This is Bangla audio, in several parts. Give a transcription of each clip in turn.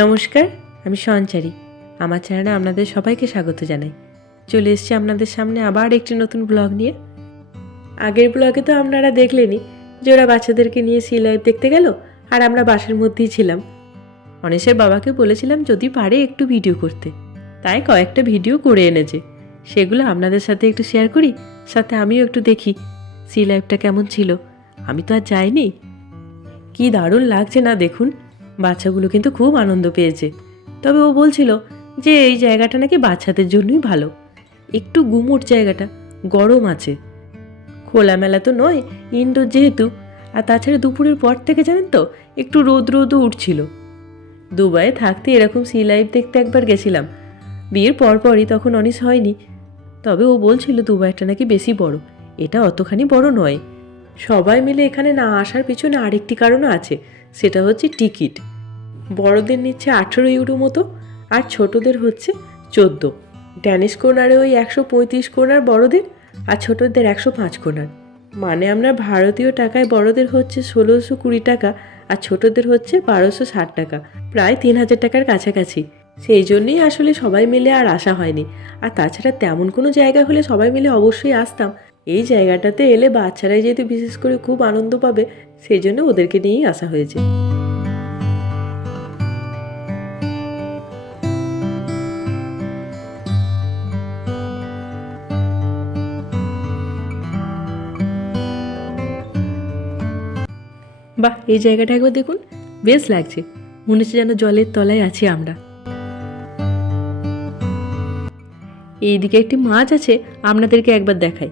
নমস্কার, আমি সঞ্চারী। আমার চ্যানেলে আপনাদের সবাইকে স্বাগত জানাই। চলে এসছি আপনাদের সামনে আবার একটি নতুন ব্লগ নিয়ে। আগের ব্লগে তো আপনারা দেখলেনই যে ওরা বাচ্চাদেরকে নিয়ে সি লাইভ দেখতে গেল আর আমরা বাসের মধ্যেই ছিলাম। অনেশের বাবাকে বলেছিলাম যদি পারে একটু ভিডিও করতে। তাই কয়েকটা ভিডিও করে এনেছে। সেগুলো আপনাদের সাথে একটু শেয়ার করি, সাথে আমিও একটু দেখি সি লাইভটা কেমন ছিল। আমি তো আর যাইনি। কি দারুণ লাগছে না দেখুন। বাচ্চাগুলো কিন্তু খুব আনন্দ পেয়েছে। তবে ও বলছিল যে এই জায়গাটা নাকি বাচ্চাদের জন্যই ভালো। একটু গুমুট জায়গাটা, গরম আছে। খোলামেলা তো নয় ইনডোর যেহেতু, আর তাছাড়া দুপুরের পর থেকে জানেন তো, একটু রোদ রোদও উঠছিল। দুবাইয়ে থাকতে এরকম সি লাইভ দেখতে একবার গেছিলাম। বিয়ের পরপরই তখন অনিস হয়নি। তবে ও বলছিল দুবাইটা নাকি বেশি বড়, এটা অতখানি বড় নয়। সবাই মিলে এখানে না আসার পিছনে আরেকটি কারণও আছে, সেটা হচ্ছে টিকিট। বড়দের নিচ্ছে আঠেরো ইউরো মতো, আর ছোটদের হচ্ছে চোদ্দ। ড্যানিশ কোনারে ওই একশো পঁয়ত্রিশ কোনার বড়দের, আর ছোটদের একশো পাঁচ কোনার। মানে আমরা ভারতীয় টাকায় বড়দের হচ্ছে ষোলোশো কুড়ি টাকা, আর ছোটদের হচ্ছে বারোশো ষাট টাকা, প্রায় তিন হাজার টাকার কাছাকাছি। সেই জন্যই আসলে সবাই মিলে আর আসা হয়নি। আর তাছাড়া তেমন কোনো জায়গা হলে সবাই মিলে অবশ্যই আসতাম। এই জায়গাটাতে এলে বাচ্চারাই যেহেতু বিশেষ করে খুব আনন্দ পাবে, সেই জন্য ওদেরকে নিয়েই আসা হয়েছে। বাহ, এই জায়গাটা একবার দেখুন। বেশ লাগছে। মনে হচ্ছে যেন জলের তলায় আছি আমরা। এইদিকে একটি মাছ আছে, আপনাদেরকে একবার দেখাই।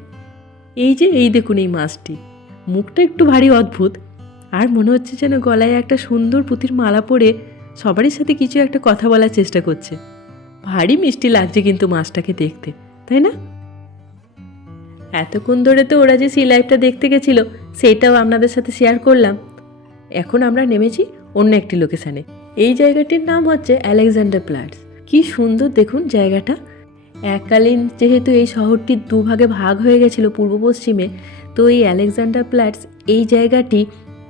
এই যে, এই দেখুন এই মাছটি। মুখটা একটু ভারী অদ্ভুত। আর মনে হচ্ছে যেন গলায় একটা সুন্দর পুঁতির মালা পরে সবারই সাথে কিছু একটা কথা বলার চেষ্টা করছে। ভারী মিষ্টি লাগছে কিন্তু মাছটাকে দেখতে, তাই না? এতক্ষণ ধরে তো ওরা যে সি লাইফটা দেখতে গেছিল, সেটাও আপনাদের সাথে শেয়ার করলাম। এখন আমরা নেমেছি অন্য একটি লোকেশানে। এই জায়গাটির নাম হচ্ছে আলেকজান্ডার প্লাটস। কি সুন্দর দেখুন জায়গাটা। এককালীন যেহেতু এই শহরটি দুভাগে ভাগ হয়ে গেছিল পূর্ব পশ্চিমে, তো এই আলেকজান্ডার প্ল্যাটস এই জায়গাটি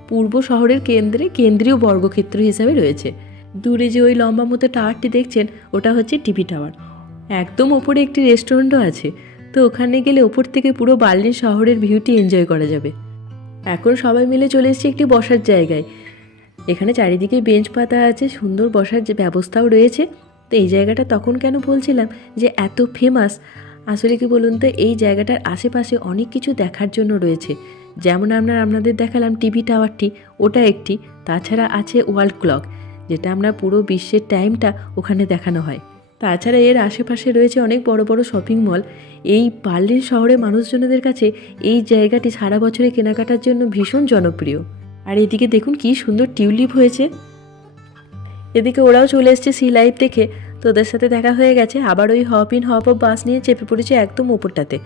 পূর্ব শহরের কেন্দ্রে কেন্দ্রীয় বর্গক্ষেত্র হিসাবে রয়েছে। দূরে যে ওই লম্বা মতো টাওয়ারটি দেখছেন, ওটা হচ্ছে টিভি টাওয়ার। একদম ওপরে একটি রেস্টুরেন্টও আছে। তো ওখানে গেলে ওপর থেকে পুরো বার্লিন শহরের ভিউটি এনজয় করা যাবে। এখন সবাই মিলে চলে এসেছি একটি বসার জায়গায়। এখানে চারিদিকে বেঞ্চ পাতা আছে, সুন্দর বসার যে ব্যবস্থাও রয়েছে। তো এই জায়গাটা তখন কেন বলছিলাম যে এত ফেমাস আসলে কি বলুন তো, এই জায়গাটার আশেপাশে অনেক কিছু দেখার জন্য রয়েছে। যেমন আমরা আপনাদের দেখালাম টিভি টাওয়ারটি ওটা একটি। তাছাড়া আছে ওয়ার্ল্ড ক্লক যেটা আমরা পুরো বিশ্বের টাইমটা ওখানে দেখানো হয়। তাছাড়া এর আশেপাশে রয়েছে অনেক বড় বড় শপিং মল এই বার্লিন শহরে মানুষজনদের কাছে এই জায়গাটি সারা বছরে কেনাকাটার জন্য ভীষণ জনপ্রিয়। আর এদিকে দেখুন কি সুন্দর টিউলিপ হয়েছে। এদিকে ওরাও চলে এসছে সি লাইভ দেখে। তোদের সাথে দেখা হয়ে গেছে। আবার ওই হপ ইন হপ বাস নিয়ে চেপে পড়েছে একদম ওপরটাতে।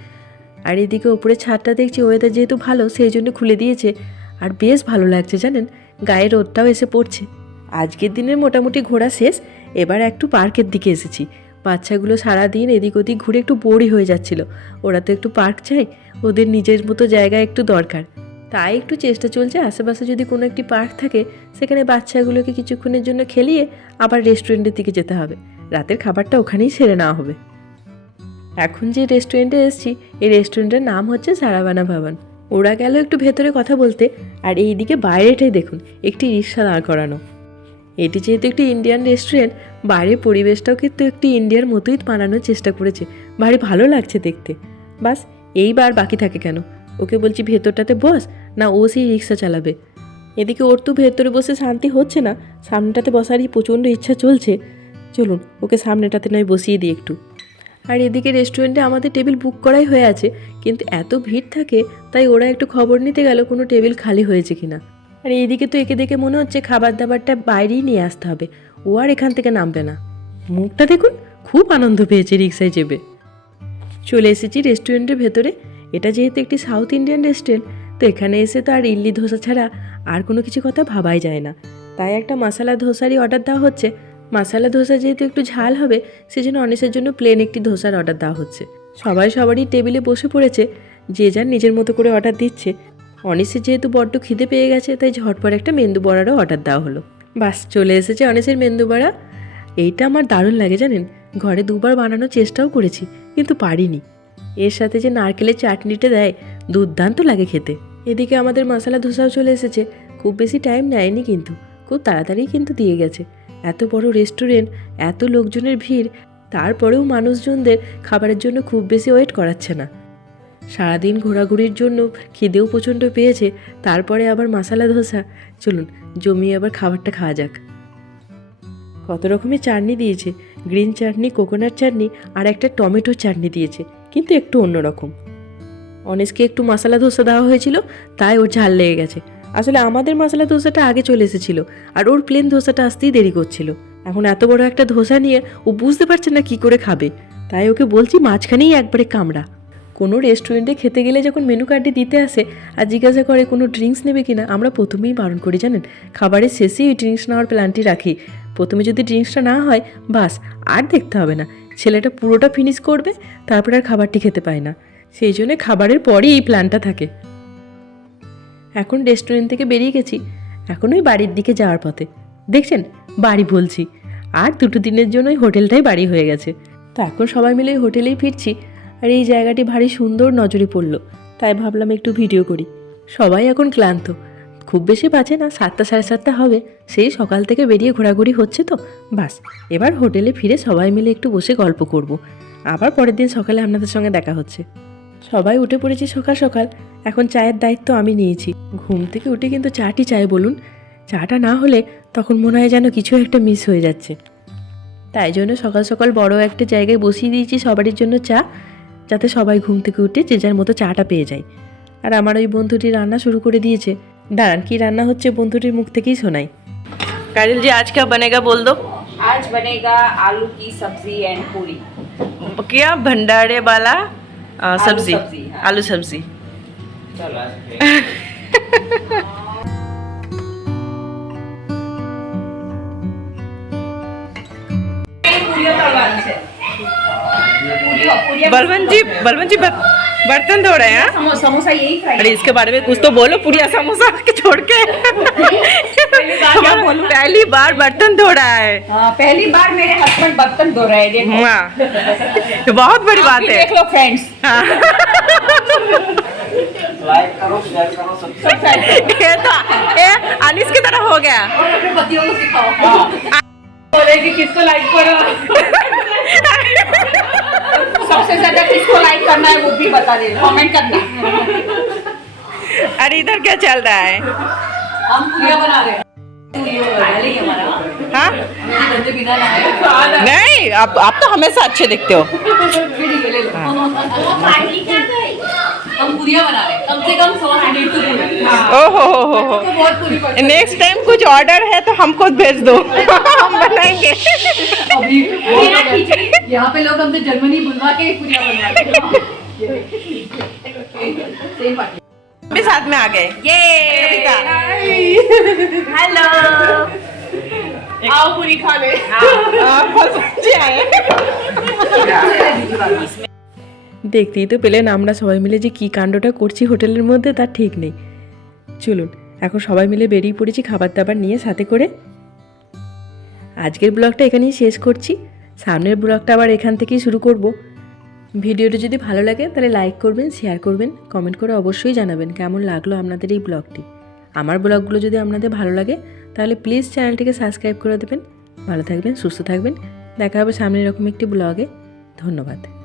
আর এদিকে ওপরে ছাদটা দেখছি ওয়েদার যেহেতু ভালো, সেই জন্য খুলে দিয়েছে। আর বেশ ভালো লাগছে জানেন, গায়ে রোদটাও এসে পড়ছে। আজকের দিনের মোটামুটি ঘোরা শেষ। এবার একটু পার্কের দিকে এসেছি। বাচ্চাগুলো সারাদিন এদিক ওদিক ঘুরে একটু বোরই হয়ে যাচ্ছিল। ওরা তো একটু পার্ক চাই ওদের নিজের মতো জায়গা একটু দরকার। তাই একটু চেষ্টা চলছে, আশেপাশে যদি কোনো একটি পার্ক থাকে, সেখানে বাচ্চাগুলোকে কিছুক্ষণের জন্য খেলিয়ে আবার রেস্টুরেন্টের দিকে যেতে হবে। রাতের খাবারটা ওখানেই সেরে নেওয়া হবে। এখন যে রেস্টুরেন্টে এসেছি, এই রেস্টুরেন্টের নাম হচ্ছে সারাবানা ভবন। ওরা গেল একটু ভেতরে কথা বলতে, আর এইদিকে বাইরেটাই দেখুন, একটি রিক্সা দাঁড় করানো। এটি যেহেতু একটি ইন্ডিয়ান রেস্টুরেন্ট বাইরের পরিবেশটাও কিন্তু একটি ইন্ডিয়ার মতোই বানানোর চেষ্টা করেছে। ভারী ভালো লাগছে দেখতে। বাস, এইবার বাকি থাকে কেন? ওকে বলছি, ভেতরটাতে বস, না ও সেই রিক্সা চালাবে। এদিকে ওর তো ভেতরে বসে শান্তি হচ্ছে না, সামনেটাতে বসারই প্রচণ্ড ইচ্ছা চলছে। চলুন, ওকে সামনেটাতে নয় বসিয়ে দিই একটু। আর এদিকে রেস্টুরেন্টে আমাদের টেবিল বুক করাই হয়ে আছে, কিন্তু এত ভিড় থাকে, তাই ওরা একটু খবর নিতে গেল কোনো টেবিল খালি হয়েছে কিনা। আর এইদিকে তো একে দেখে মনে হচ্ছে খাবার দাবারটা বাইরেই নিয়ে আসতে হবে। ও আর এখান থেকে নামবে না। মুখটা দেখুন, খুব আনন্দ পেয়েছে রিক্সায় চেপে। চলে এসেছি রেস্টুরেন্টের ভেতরে। এটা যেহেতু একটি সাউথ ইন্ডিয়ান রেস্টুরেন্ট, তো এখানে এসে তো আর ইডলি ধোসা ছাড়া আর কোনো কিছু কথা ভাবাই যায় না। তাই একটা মশালা ধোসারই অর্ডার দেওয়া হচ্ছে। মশালা ধোসা যেহেতু একটু ঝাল হবে, সেজন্য অনিসের জন্য প্লেন একটি ধোসার অর্ডার দেওয়া হচ্ছে। সবাই সবারই টেবিলে বসে পড়েছে। যে যার নিজের মতো করে অর্ডার দিচ্ছে। অনিসের যেহেতু বড্ড খিদে পেয়ে গেছে, তাই ঝটপট একটা মেন্দু বড়ারও অর্ডার দেওয়া হলো। বাস, চলে এসেছে অনিসের মেন্দু বড়া। এইটা আমার দারুণ লাগে জানেন, ঘরে দুবার বানানোর চেষ্টাও করেছি, কিন্তু পারিনি। এর সাথে যে নারকেলের চাটনিটা দেয়, দুর্দান্ত লাগে খেতে। এদিকে আমাদের মশলা ধোসাও চলে এসেছে, খুব বেশি টাইম নেয়নি কিন্তু, খুব তাড়াতাড়ি কিন্তু দিয়ে গেছে। এত বড় রেস্টুরেন্ট এত লোকজনের ভিড়, তারপরেও মানুষজনদের খাবারের জন্য খুব বেশি ওয়েট করাচ্ছে না। সারাদিন ঘোরাঘুরির জন্য খিদেও প্রচণ্ড পেয়েছে, তারপরে আবার মশলা ধোসা। চলুন, জমিয়ে আবার খাবারটা খাওয়া যাক। কত রকমের চাটনি দিয়েছে। গ্রিন চাটনি, কোকোনাট চাটনি আর একটা টমেটো চাটনি দিয়েছে, কিন্তু একটু অন্যরকম অনেসকে একটু মশলা ধোসা দেওয়া হয়েছিল, তাই ওর ঝাল লেগে গেছে। আসলে আমাদের মশলা ধোসাটা আগে চলে এসেছিল আর ওর প্লেন ধোসাটা আসতেই দেরি করছিল। এখন এত বড় একটা ধোসা নিয়ে ও বুঝতে পারছে না কি করে খাবে। তাই ওকে বলছি মাঝখানেই একবারে কামড়া। কোনো রেস্টুরেন্টে খেতে গেলে যখন মেনু কার্ডটি দিতে আসে আর জিজ্ঞাসা করে কোনো ড্রিঙ্কস নেবে কিনা, আমরা প্রথমেই বারণ করি, জানেন? খাবারের শেষেই ড্রিঙ্কস নেওয়ার প্ল্যানটি রাখি। প্রথমে যদি ড্রিঙ্কসটা না হয়, বাস, আর দেখতে হবে না। ছেলেটা পুরোটা ফিনিশ করবে, তারপর আর খাবারটি খেতে পায় না। সেই জন্য খাবারের পরই এই প্ল্যানটা থাকে। এখন রেস্টুরেন্ট থেকে বেরিয়ে গেছি। এখন ওই বাড়ির দিকে যাওয়ার পথে। দেখছেন? বাড়ি বলছি। আর দুটো দিনের জন্য ওই হোটেলটাই বাড়ি হয়ে গেছে। তো এখন সবাই মিলে ওই হোটেলেই ফিরছি। আর এই জায়গাটি ভারী সুন্দর নজরে পড়ল। তাই ভাবলাম একটু ভিডিও করি। সবাই এখন ক্লান্ত। খুব বেশি বাজে না, সাতটা সাড়ে সাতটা হবে। সেই সকাল থেকে বেরিয়ে ঘোরাঘুরি হচ্ছে তো। বাস, এবার হোটেলে ফিরে সবাই মিলে একটু বসে গল্প করব। আবার পরের দিন সকালে আপনাদের সঙ্গে দেখা হচ্ছে। সবাই উঠে পড়েছি সকাল সকাল। এখন চায়ের দায়িত্ব আমি নিয়েছি। ঘুম থেকে উঠে কিন্তু চাটি চাই বলুন। চাটা না হলে তখন মনে হয় যেন কিছু একটা মিস হয়ে যাচ্ছে। তাই জন্য সকাল সকাল বড় একটা জায়গায় বসিয়ে দিয়েছি সবারই জন্য চা। যাতে সবাই ঘুম থেকে উঠে যে যার মতো চাটা পেয়ে যায় আর আমার ওই বন্ধুটি রান্না শুরু করে দিয়েছে দাঁড়ান কি রান্না হচ্ছে বন্ধুটির মুখ থেকেই শোনাই কাজল জি আজ क्या बनेगा बोल दो आज बनेगा आलू की सब्जी एंड पूरी क्या भंडारे वाला आ, आलू सब्जी सब्जी, हाँ। आलू सब्जी चलो बलवंत जी बलवंत जी बर्तन धो रहे हैं हाँ? समोसा यही अरे इसके बारे में कुछ तो बोलो पुड़िया समोसा के छोड़ के। पहली बार बर्तन धो रहा है। हाँ, पहली बार मेरे हस्बैंड बर्तन धो रहे हैं ये बहुत बड़ी बात है। देख लो फ्रेंड्स लाइक करो शेयर करो सब्सक्राइब ये तो ये अनिस की तरह हो गया। और अपने पतियों को सिखाओ। बोले कि किसको लाइक करो? सबसे ज़्यादा किसको लाइक करना है वो भी बता दे कमेंट करना। अरे इधर क्या चल रहा है? हम पूरिया बना रहे हैं। नहीं आप आप तो हमेशा अच्छे दिखते हो। है, ले लो। हम पूरिया बना रहे कम से कम सौ हंड्रेड टू पूरी ओहो बहुत पूरी पड़ नेक्स्ट टाइम कुछ ऑर्डर है तो हमको भेज दो। हम बनाएँगे। अभी यहाँ पे लोग हमसे जर्मनी बुलवा के पूरिया बनवा सेम पार्टी भी साथ में आ गए ये हेलो आओ पूरी खा ले দেখতেই তো পেলেন আমরা সবাই মিলে যে কী কাণ্ডটা করছি হোটেলের মধ্যে তার ঠিক নেই চলুন এখন সবাই মিলে বেরিয়ে পড়েছি খাবার দাবার নিয়ে সাথে করে আজকের ব্লগটা এখানেই শেষ করছি। সামনের ব্লগটা আবার এখান থেকেই শুরু করব। ভিডিওটি যদি ভালো লাগে, তাহলে লাইক করবেন শেয়ার করবেন কমেন্ট করে অবশ্যই জানাবেন কেমন লাগল আপনাদের এই ব্লগটি। আমার ব্লগগুলো যদি আপনাদের ভালো লাগে, তাহলে প্লিজ চ্যানেলটিকে সাবস্ক্রাইব করে দেবেন। ভালো থাকবেন, সুস্থ থাকবেন। দেখা হবে সামনে এরকম একটি ব্লগে। ধন্যবাদ।